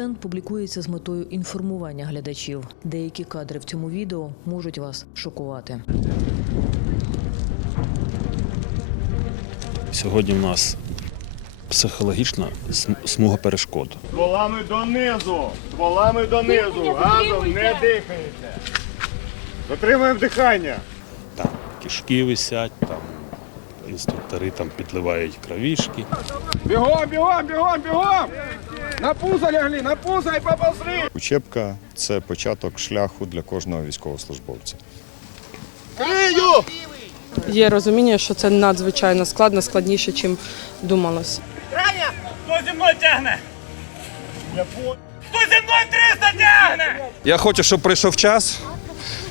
Контент публікується з метою інформування глядачів. Деякі кадри в цьому відео можуть вас шокувати. Сьогодні в нас психологічна смуга перешкод. Стволами донизу! Стволами донизу! Газом не дихаєте! Затримуємо дихання! Там кишки висять, там інструктори там підливають кровішки. Бігом, бігом, бігом, бігом! На пузо лягли, на пузо і поползли! Учебка це початок шляху для кожного військовослужбовця. Є розуміння, що це надзвичайно складно, складніше, ніж думалось. Хто зі мною тягне? Хто зі мною 300 тягне? Я хочу, щоб прийшов час,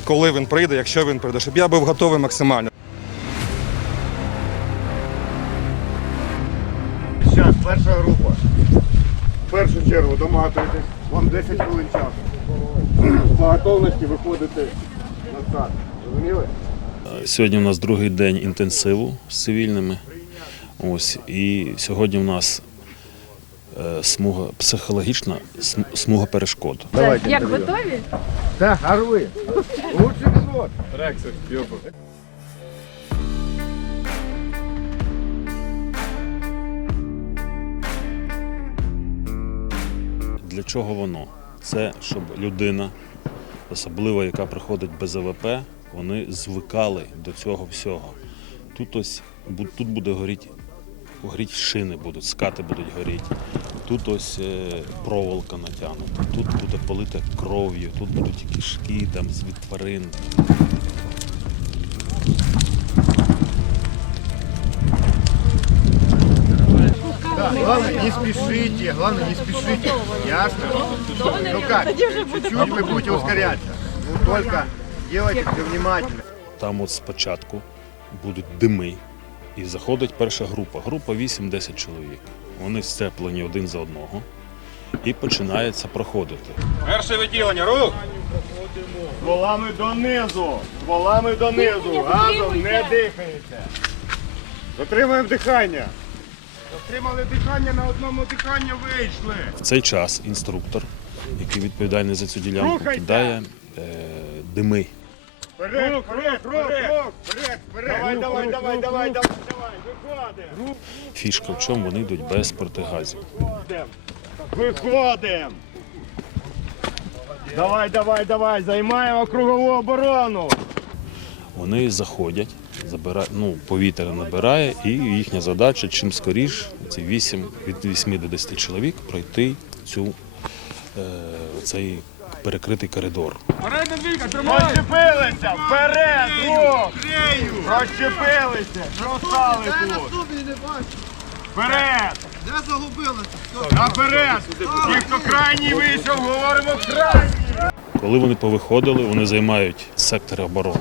коли він прийде, якщо він прийде, щоб я був готовий максимально. Зараз, перша група. Чергу домагатуєтесь. Вам 10 хвилин часу. По готовності виходите назад. Розуміли? Е, Сьогодні у нас другий день інтенсиву з цивільними. Ось і сьогодні в нас е, смуга психологічна смуга перешкод. Як готові? Так, а ви? Лучший взвод. Для чого воно? Це щоб людина, особливо яка приходить без АВП, вони звикали до цього всього. Тут ось тут буде горіти, горіти шини будуть, скати будуть горіти. Тут ось е, проволока натягнута, тут буде полити кров'ю, тут будуть кишки там від тварин. Главное не спешите, главное не спешите. Ясно? Ну как? Чуть-чуть вы будете ускоряться. Ну только делайте все внимательно. Там от спочатку будуть дими. І заходить перша група. Група 8-10 чоловік. Вони сцеплені один за одного. І починається проходити. Перше відділення, рух! Стволами донизу! Стволами донизу! Газом не дихаєте! Затримуємо дихання! Затримали дихання, на одному диханні вийшли! В цей час інструктор, який відповідальний за цю ділянку, Рухайте! кидає е, дими. Вперед, вперед, вперед, вперед, вперед! Давай, давай, давай, давай, давай, давай, виходимо! Фішка в чому вони йдуть без протигазів. Виходимо! Давай, давай, давай, займаємо кругову оборону! Вони заходять, забира... ну, повітря набирає, і їхня задача чим скоріш, ці 8, від 8 до 10 чоловік, пройти цю, е, цей перекритий коридор. Передня двійка, тримай! Прочепилися! Вперед! Рух! Прочепилися! Що стали тут? Вперед! Де загубилися? Наперед! Ті, хто крайній вийшов, говоримо крайній! Коли вони повиходили, вони займають сектор оборони.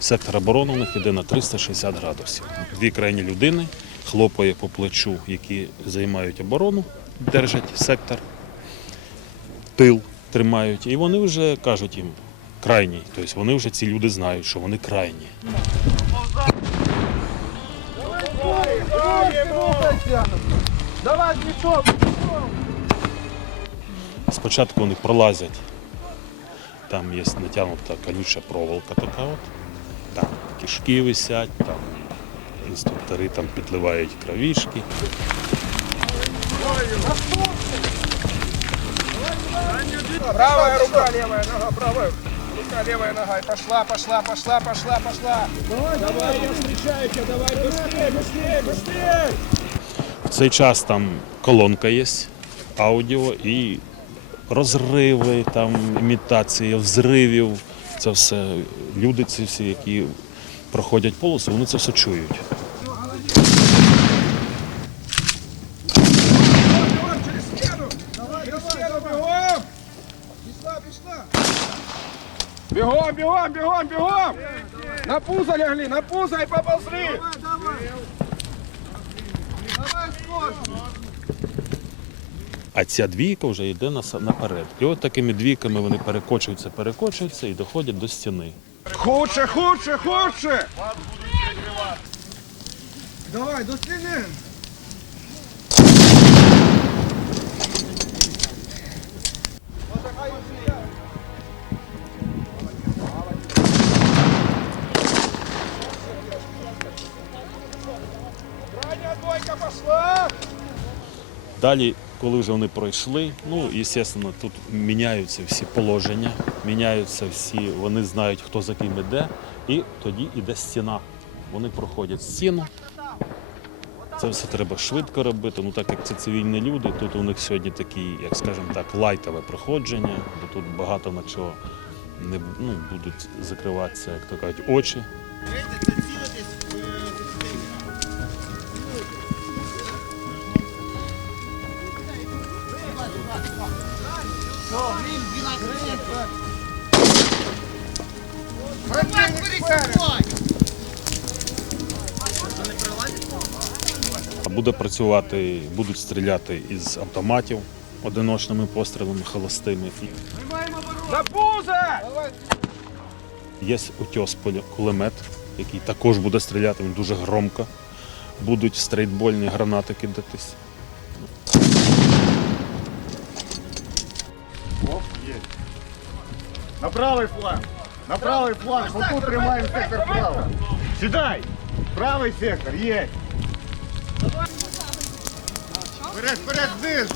Сектор оборони у них іде на 360 градусів. Дві крайні людини хлопає по плечу, які займають оборону, держать сектор, тил тримають. І вони вже кажуть їм крайній. Тобто вони вже ці люди знають, що вони крайні. Давай! Спочатку вони пролазять. Там є натягнута колюча проволока така от Там кишки висять, там інструктори там підливають кровішки. Правая рука, левая нога, правая рука, левая нога. И пошла, пошла, пошла, пошла, пошла. Давай, давай, я встречайте, давай, быстрее, быстрее, быстрее! В цей час там колонка є, аудіо і розриви, там імітація взривів. Це все люди, ці всі, які проходять полосу, вони це все чують. Бегом бегом! Бегом, бегом! На пузо лягли, на пузо і поползли! А ця двійка вже йде наперед. І от такими двійками вони перекочуються, перекочуються і доходять до стіни. Хуче, хуче, хуче! Вас будуть прикривати. Давай, до стіни! Далі, коли вже вони пройшли, ну, звісно, тут міняються всі положення міняються всі, вони знають, хто за ким іде, і тоді йде стіна. Вони проходять стіну. Це все треба швидко робити. Ну так як це цивільні люди, тут у них сьогодні такі, як скажемо так, лайтове проходження, бо тут багато на чого не ну, будуть закриватися, як то кажуть, очі. Буде працювати, будуть стріляти із автоматів одиночними пострілами, холостими. Є утьос кулемет, який також буде стріляти, він дуже громко. Будуть стрейтбольні гранати кидатись. На правый фланг. На правый фланг. Вот тут тримаем сектор право. Сідай. Правый сектор. Есть. Вперед, вперед, знизу.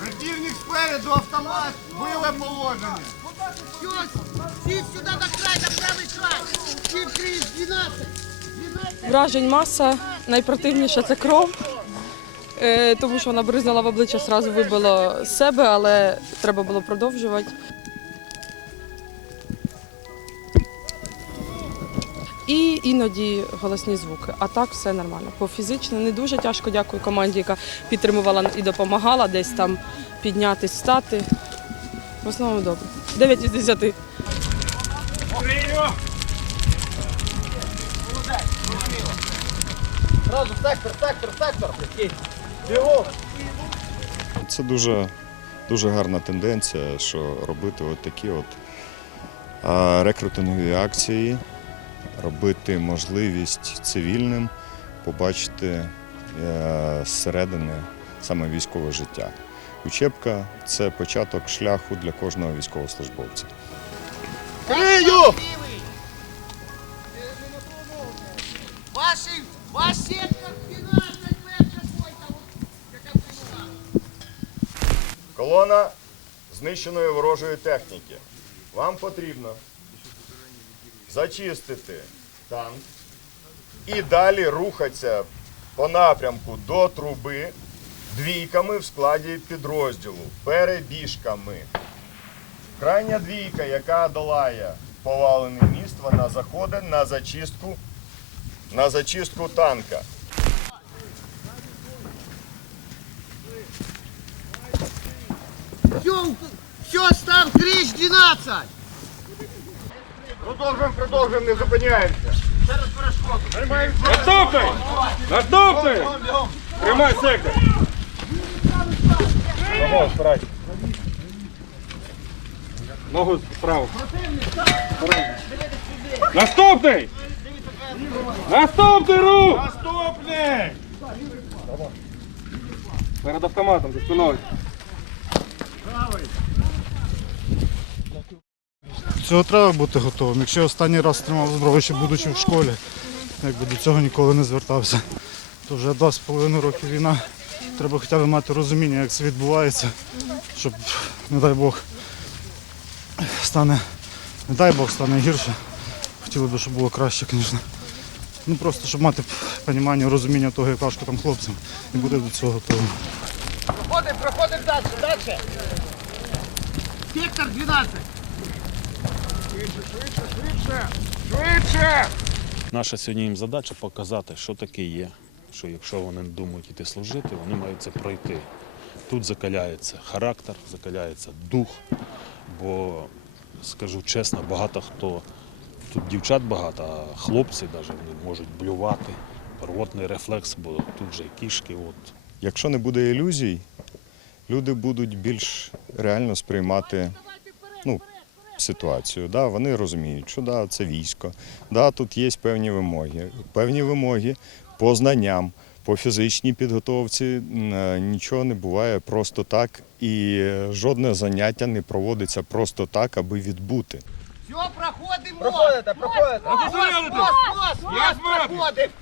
Противник спереду, автомат. Виле положення. Всі сюди на край, на правий край. Крізь 12. Вражень маса. Найпротивніше це кров, тому що вона бризнула в обличчя, одразу вибило з себе, але треба було продовжувати. І іноді голосні звуки. А так все нормально. По фізично не дуже тяжко. Дякую команді, яка підтримувала і допомагала десь там піднятись, встати. В основному добре. 9 із 10. Сразу сектор, сектор, сектор. Бігом. Це дуже, дуже гарна тенденція, що робити от такі от рекрутингові акції, робити можливість цивільним побачити е, зсередини саме військове життя. Учебка це початок шляху для кожного військовослужбовця. Кию! Колона знищеної ворожої техніки. Вам потрібно зачистити танк і далі рухатися по напрямку до труби двійками в складі підрозділу, перебіжками. Крайня двійка, яка долає повалений міст, вона заходить на зачистку, на зачистку танка. Все, все, став крізь 12. Продовжуємо, продовжуємо, не зупиняємося. Наступний! Наступний! Тримай сектор! Ногу спирай. Ногу справа. Наступний! Наступний рух! Наступний! Перед автоматом за спиною. Цього треба бути готовим. Якщо я останній раз тримав зброю, ще будучи в школі, якби до цього ніколи не звертався, то вже два з половиною роки війна. Треба хоча б мати розуміння, як це відбувається, щоб, не дай Бог, стане, не дай Бог, стане гірше. Хотіли б, щоб було краще, звісно. Ну просто щоб мати розуміння, розуміння того, як важко там хлопцям, і бути до цього готовим. Проходимо, проходимо далі, далі. Сектор 12. Швидше! швидше, швидше. Наша сьогодні їм задача показати, що таке є. Що якщо вони думають іти служити, вони мають це пройти. Тут закаляється характер, закаляється дух, бо, скажу чесно, багато хто, тут дівчат багато, а хлопці навіть вони можуть блювати, рвотний рефлекс, бо тут же і кішки. От. Якщо не буде ілюзій, люди будуть більш реально сприймати ну, ситуацію. Да? Вони розуміють, що да, це військо, да, тут є певні вимоги. Певні вимоги по знанням, по фізичній підготовці е, нічого не буває просто так, і е, жодне заняття не проводиться просто так, аби відбути. Все, проходимо. Проходите, проходите. Мост, мост, мост, мост, проходимо.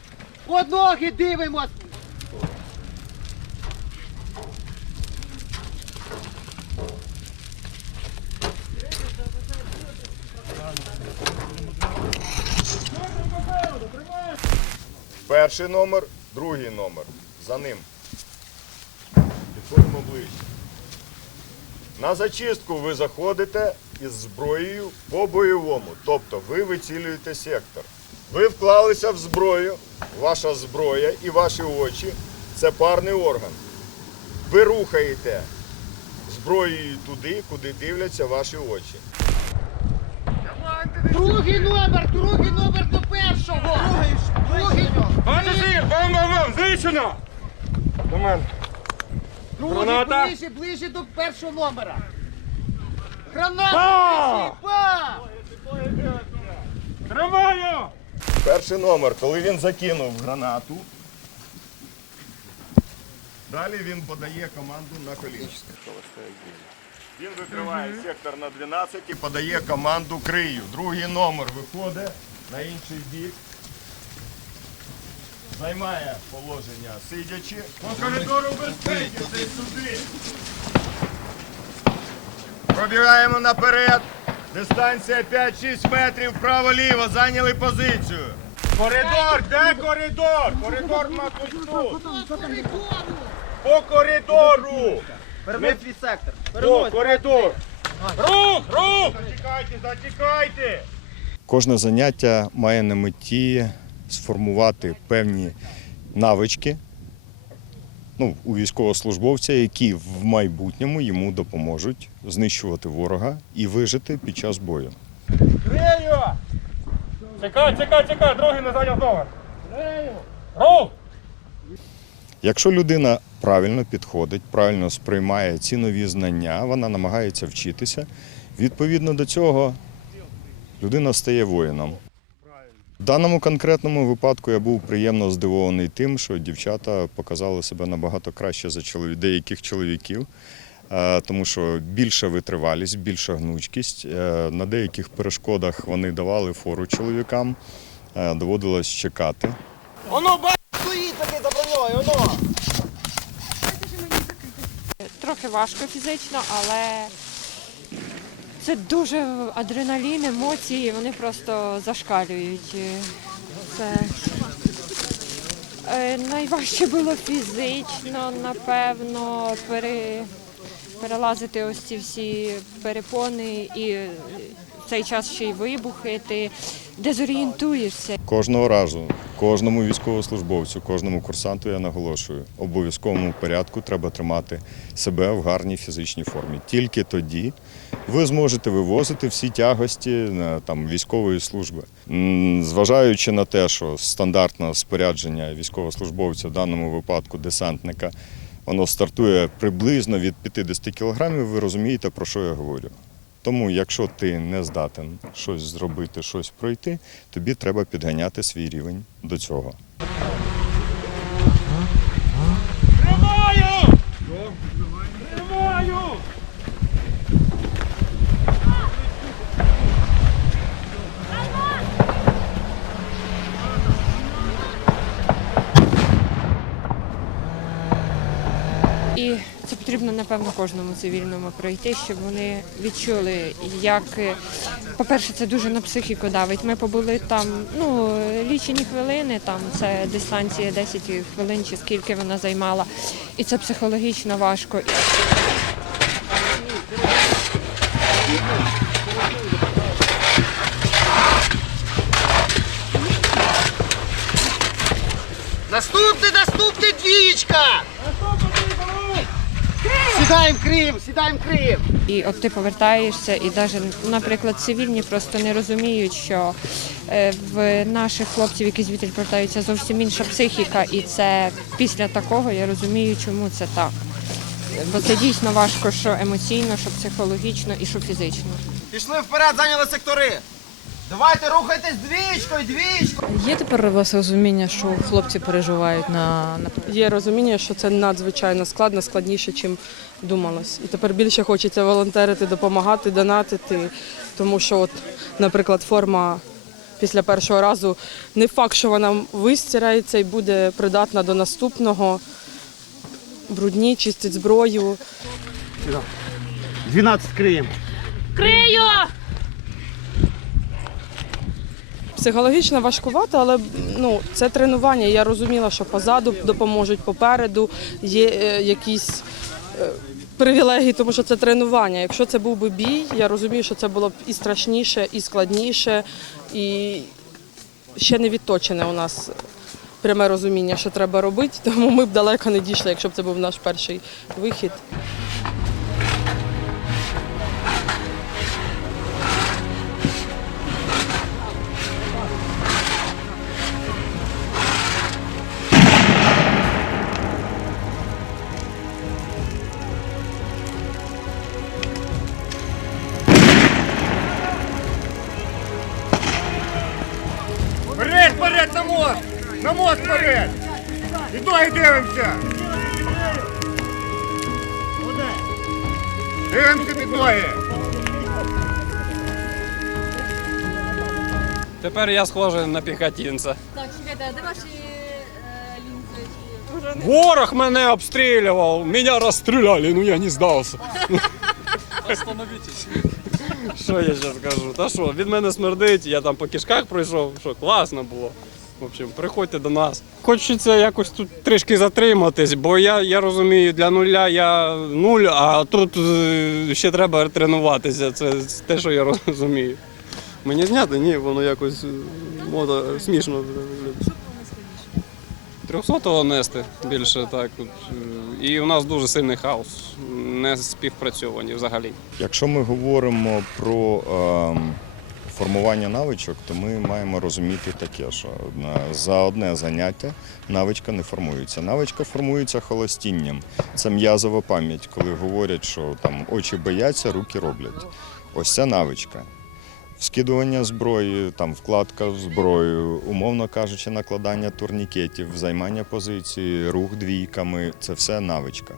Под ноги дивимось. Перший номер, другий номер. За ним. Підходимо ближче. На зачистку ви заходите із зброєю по бойовому. Тобто ви вицілюєте сектор. Ви вклалися в зброю, ваша зброя і ваші очі це парний орган. Ви рухаєте зброєю туди, куди дивляться ваші очі. Другий номер, другий номер до першого. Другий, вам, вам, вам, знищено! До мене. другий Граната. ближче, ближче до першого номера. Граната! Па! ближче! Тримаю! Перший номер, коли він закинув гранату. Далі він подає команду на коліно. Він викриває сектор на 12 і подає команду крию. Другий номер виходить на інший бік. Займає положення сидячи. По коридору безпеки, це сюди. Пробігаємо наперед. Дистанція 5-6 метрів право-ліво. Зайняли позицію. Коридор, де коридор? Коридор мабуть тут. По коридору. Перемить сектор. По коридор. Рух, рух! Зачекайте, зачекайте. Кожне заняття має на меті сформувати певні навички ну, у військовослужбовця, які в майбутньому йому допоможуть знищувати ворога і вижити під час бою. Крию! Чекай, чекай, чекай, другий не зайняв номер. Крию! Рух! Якщо людина правильно підходить, правильно сприймає ці нові знання, вона намагається вчитися. Відповідно до цього людина стає воїном. В даному конкретному випадку я був приємно здивований тим, що дівчата показали себе набагато краще за деяких чоловіків, е, тому що більша витривалість, більша гнучкість. Е, На деяких перешкодах вони давали фору чоловікам, е, доводилось чекати. Трохи важко фізично, але це дуже адреналін, емоції, вони просто зашкалюють. Це е, найважче було фізично, напевно, пере, перелазити ось ці всі перепони і в цей час ще й вибухи, ти дезорієнтуєшся. Кожного разу, кожному військовослужбовцю, кожному курсанту я наголошую, обов'язковому порядку треба тримати себе в гарній фізичній формі. Тільки тоді ви зможете вивозити всі тягості е, там, військової служби. Зважаючи на те, що стандартне спорядження військовослужбовця, в даному випадку десантника, воно стартує приблизно від 50 кілограмів, ви розумієте, про що я говорю. Тому, якщо ти не здатен щось зробити, щось пройти, тобі треба підганяти свій рівень до цього. Тримаю! Тримаю! І це потрібно, напевно, кожному цивільному пройти, щоб вони відчули, як, е, по-перше, це дуже на психіку давить. Ми побули там ну, лічені хвилини, там це дистанція 10 хвилин чи скільки вона займала. І це психологічно важко. Наступний, наступний двієчка! Сідаємо Крим, сідаємо Крим! І от ти повертаєшся, і навіть, наприклад, цивільні просто не розуміють, що е, в наших хлопців, які звідти повертаються, зовсім інша психіка, і це після такого я розумію, чому це так. Бо це дійсно важко, що емоційно, що психологічно і що фізично. Пішли вперед, зайняли сектори! Давайте рухайтесь двічкою, двічкою! Є тепер у вас розуміння, що хлопці переживають на, на Є розуміння, що це надзвичайно складно, складніше, ніж думалось. І тепер більше хочеться волонтерити, допомагати, донатити, тому що, от, наприклад, форма після першого разу не факт, що вона вистирається і буде придатна до наступного. Брудні, чистить зброю. 12 криємо. Психологічно важкувато, але ну, це тренування. Я розуміла, що позаду допоможуть, попереду є е, якісь е, привілегії, тому що це тренування. Якщо це був би бій, я розумію, що це було б і страшніше, і складніше, і ще не відточене у нас пряме розуміння, що треба робити, тому ми б далеко не дійшли, якщо б це був наш перший вихід. Дивимося! Дивимося під ноги! Тепер я схожий на піхотинця. Так, чекайте, а де ваші лінзи? Ворог мене обстрілював, мене розстріляли, ну я не здався. Остановитесь. Що я ще скажу? Та що, від мене смердить, я там по кишках пройшов, що класно було. В общем, приходьте до нас. Хочеться якось тут трішки затриматись, бо я, я розумію, для нуля я нуль, а тут е, ще треба тренуватися. Це те, що я розумію. Мені зняти? Ні, воно якось е, мода смішно. Трьохсотого нести більше так. е, І у нас дуже сильний хаос, не співпрацьовані взагалі. Якщо ми говоримо про ем, формування навичок, то ми маємо розуміти таке, що за одне заняття навичка не формується. Навичка формується холостінням. Це м'язова пам'ять, коли говорять, що там очі бояться, руки роблять. Ось ця навичка. Вскидування зброї, там вкладка в зброю, умовно кажучи, накладання турнікетів, займання позиції, рух двійками це все навичка.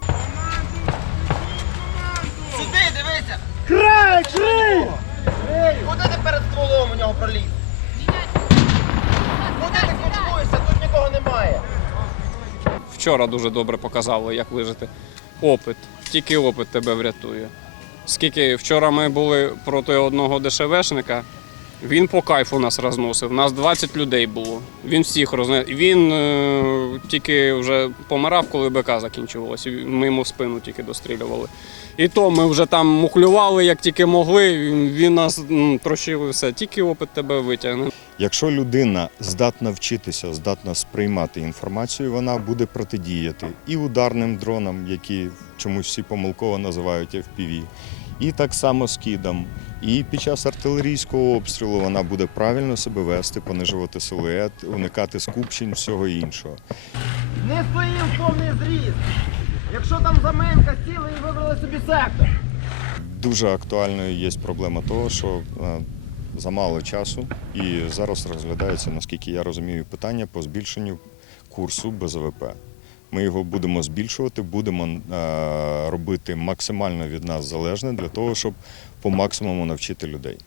Сюди, дивися! Край, край! Куди ти перед стволом у нього проліз? Куди ти? Тут нікого немає. Вчора дуже добре показали, як вижити. Опит. Тільки опит тебе врятує. Скільки вчора ми були проти одного дешевешника, він по кайфу нас розносив. Нас 20 людей було. Він всіх розносив. Він е, тільки вже помирав, коли БК закінчувалося. Ми йому в спину тільки дострілювали. І то ми вже там мухлювали, як тільки могли. Він, нас трощив і все. Тільки опит тебе витягне. Якщо людина здатна вчитися, здатна сприймати інформацію, вона буде протидіяти і ударним дронам, які чомусь всі помилково називають FPV, і так само скидам. І під час артилерійського обстрілу вона буде правильно себе вести, понижувати силует, уникати скупчень, всього іншого. Не стоїм в повний зріст. Якщо там заминка, сіли і вибрали собі сектор. Дуже актуальною є проблема того, що е, замало часу, і зараз розглядається, наскільки я розумію, питання по збільшенню курсу БЗВП. Ми його будемо збільшувати, будемо е, робити максимально від нас залежне для того, щоб по максимуму навчити людей.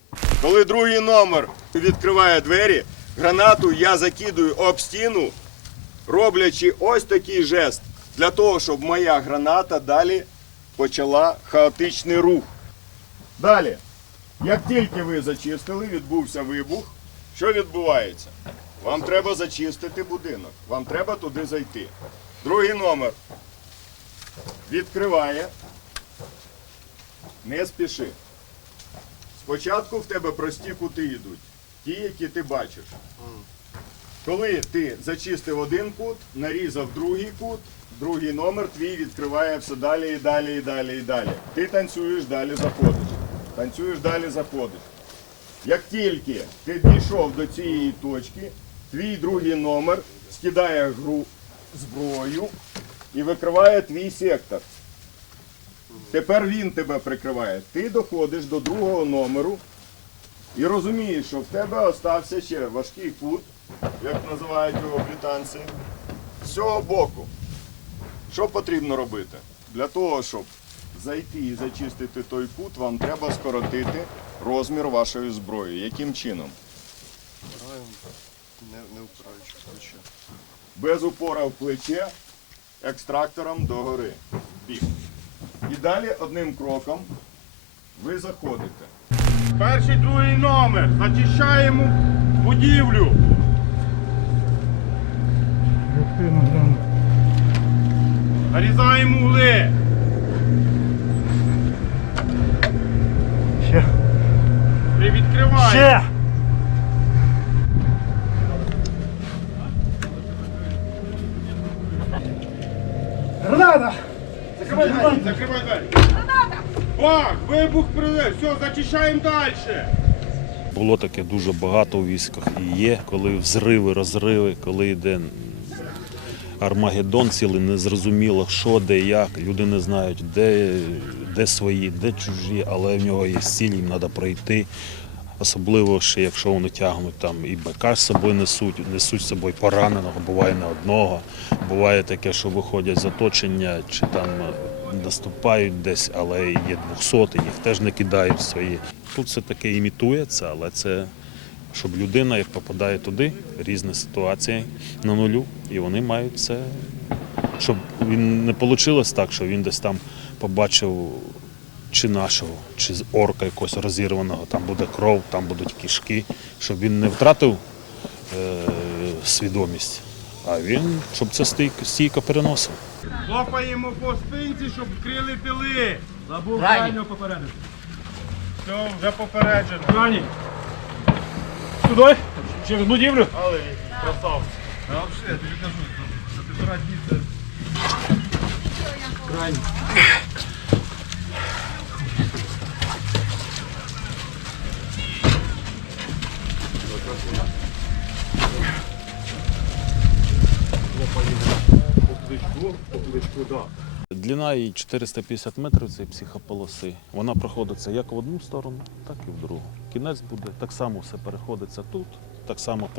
Коли другий номер відкриває двері, гранату я закидую об стіну, роблячи ось такий жест, для того, щоб моя граната далі почала хаотичний рух. Далі, як тільки ви зачистили, відбувся вибух, що відбувається? Вам треба зачистити будинок, вам треба туди зайти. Другий номер відкриває, не спіши. Спочатку в тебе прості кути йдуть, ті, які ти бачиш. Коли ти зачистив один кут, нарізав другий кут, другий номер твій відкриває все далі і далі, і далі, і далі. Ти танцюєш, далі заходиш. Танцюєш, далі заходиш. Як тільки ти дійшов до цієї точки, твій другий номер скидає гру зброю і викриває твій сектор. Тепер він тебе прикриває. Ти доходиш до другого номеру і розумієш, що в тебе остався ще важкий кут, як називають його британці, з цього боку. Що потрібно робити? Для того, щоб зайти і зачистити той кут, вам треба скоротити розмір вашої зброї. Яким чином? Не, не впираючи в плече. Без упора в плече, екстрактором догори. Бік. І далі одним кроком ви заходите. Перший, другий номер. Зачищаємо будівлю. Нарізаємо угли. Ще. Привідкриваємо. Ще! Граната! Закривай двері. Закривай двері. Бах! Вибух прилив. Все, зачищаємо далі. Було таке дуже багато у військах і є, коли взриви, розриви, коли йде Армагеддон цілий, незрозуміло, що, де, як. Люди не знають, де, де свої, де чужі, але в нього є ціль, їм треба пройти. Особливо ще якщо вони тягнуть там і БК з собою несуть, несуть з собою пораненого, буває не одного. Буває таке, що виходять з оточення чи там е, наступають десь, але є 200, їх теж не кидають свої. Тут все таке імітується, але це щоб людина, як попадає туди, різні ситуації на нулю, і вони мають це, щоб він не вийшло так, що він десь там побачив чи нашого, чи з орка якогось розірваного, там буде кров, там будуть кишки, щоб він не втратив е, свідомість, а він, щоб це стійко, стійко переносив. Хлопаємо по спинці, щоб вкрили тили. Забув крайнього попередити. Все, вже попереджено. Крайній. Сюди? Через дівлю? Але красавці. А взагалі, я тобі кажу, за півтора дні Длина її 450 метрів цієї психополоси. Вона проходиться як в одну сторону, так і в другу. Кінець буде так само все переходиться тут, так само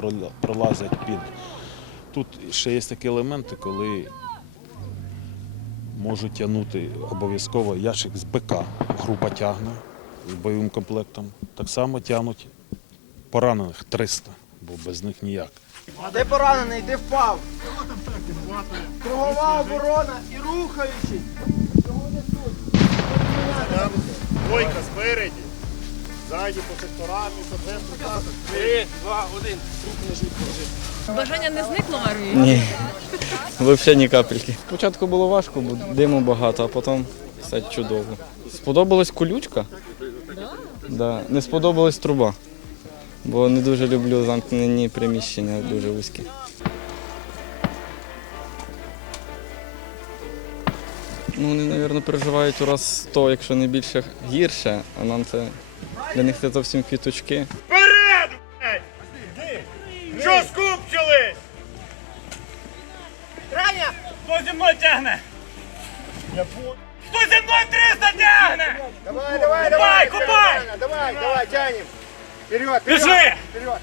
пролазять під. Тут ще є такі елементи, коли можуть тягнути обов'язково ящик з БК. Група тягне з бойовим комплектом. Так само тягнуть поранених 300, бо без них ніяк. Де поранений, де впав? Кругова оборона і рухаючись. Двойка спереді. Ззаді по секторам і по центру. Три, два, один. Бажання не зникло в армії? Ні. Взагалі ні капельки. Спочатку було важко, бо диму багато, а потім все чудово. Сподобалась колючка? Да. Не сподобалась труба. Бо не дуже люблю замкнені приміщення, дуже вузькі. Ну, вони, мабуть, переживають у раз 100, якщо не більше гірше, а нам це для них це зовсім квіточки. Вперед! Що скупчились? Раня! Хто зі мною тягне? Хто зі мною 300 тягне? Давай, давай, давай, купай! Давай, давай, тянем. Вперед, Біжи! вперед.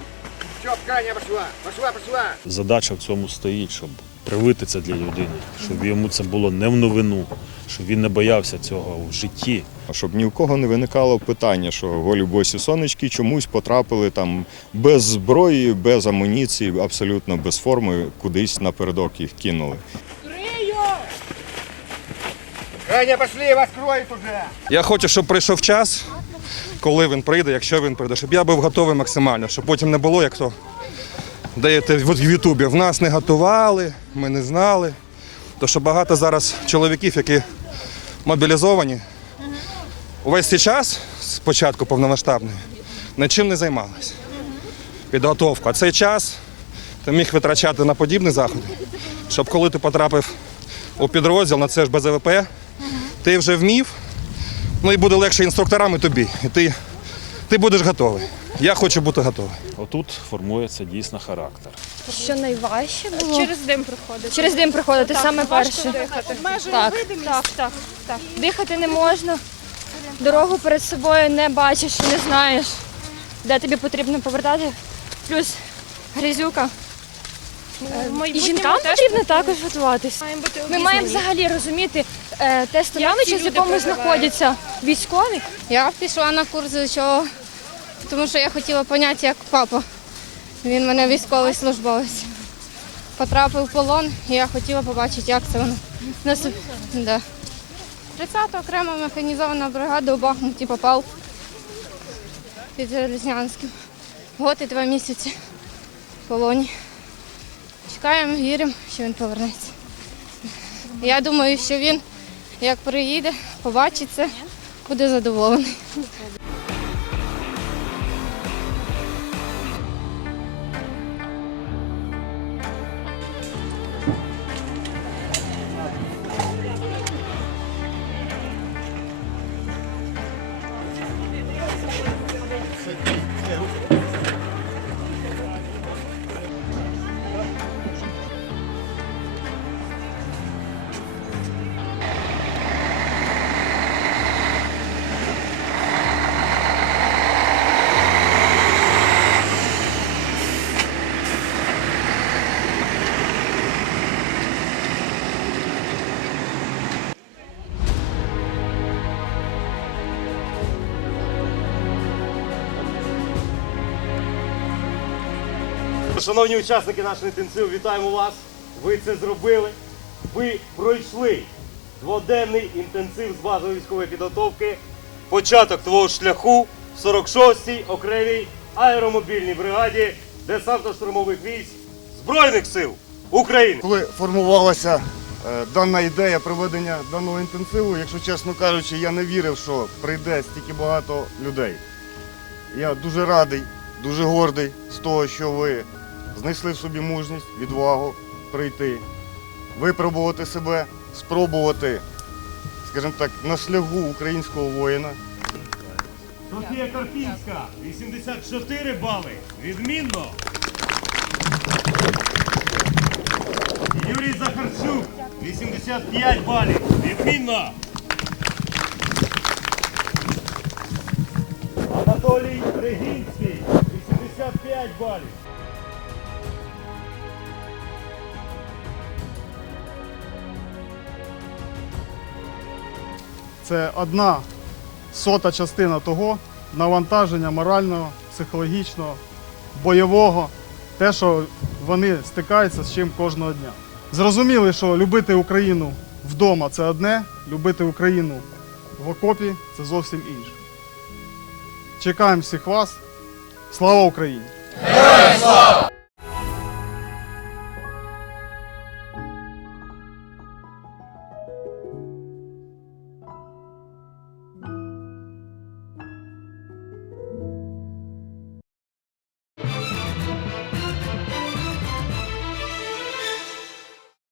Все, Краня пошла, пошла, пошла. Задача в цьому стоїть, щоб привити це для людини, щоб йому це було не в новину, щоб він не боявся цього в житті. А Щоб ні у кого не виникало питання, що голі босі сонечки чомусь потрапили там без зброї, без амуніції, абсолютно без форми, кудись напередок їх кинули. Краня, пошли, вас кроет уже. Я хочу, щоб прийшов час, коли він прийде, якщо він прийде, щоб я був готовий максимально, щоб потім не було, як то даєте в Ютубі. В нас не готували, ми не знали. То що багато зараз чоловіків, які мобілізовані, увесь цей час, з початку повномасштабної, нічим не займалися. Підготовка. А цей час ти міг витрачати на подібні заходи, щоб коли ти потрапив у підрозділ на це ж БЗВП, ти вже вмів, ну і буде легше інструкторам і тобі. І ти, ти будеш готовий. Я хочу бути готовий. Отут формується дійсно характер. Що найважче було? Через дим проходить. Через дим проходити саме перше. Майже Так, так, так, так. Дихати не можна. Дорогу перед собою не бачиш, не знаєш, де тобі потрібно повертати. Плюс грізюка. І жінкам потрібно також готуватись. Ми маємо взагалі розуміти е, те становище, в якому знаходяться військові. Я пішла на курс до чого, тому що я хотіла поняти, як папа Він мене військовий службовець. Потрапив в полон, і я хотіла побачити, як це воно. Нас- Да. 30 окрема механізована бригада у Бахмуті попав під Залізнянським. Год і два місяці в полоні. Чекаємо, віримо, що він повернеться. Я думаю, що він, як приїде, побачиться, буде задоволений. Шановні учасники нашого інтенсиву, вітаємо вас. Ви це зробили. Ви пройшли дводенний інтенсив з базової військової підготовки. Початок твого шляху в 46-й окремій аеромобільній бригаді десантно-штурмових військ Збройних сил України. Коли формувалася е, дана ідея проведення даного інтенсиву, якщо чесно кажучи, я не вірив, що прийде стільки багато людей. Я дуже радий, дуже гордий з того, що ви знайшли в собі мужність, відвагу прийти, випробувати себе, спробувати, скажімо так, на шляху українського воїна. Софія Карпінська, 84 бали. Відмінно. Юрій Захарчук, 85 балів. Відмінно. Анатолій Регінський, 85 балів. Це одна сота частина того навантаження морального, психологічного, бойового, те, що вони стикаються з чим кожного дня. Зрозуміли, що любити Україну вдома це одне, любити Україну в окопі це зовсім інше. Чекаємо всіх вас. Слава Україні! Героям слава!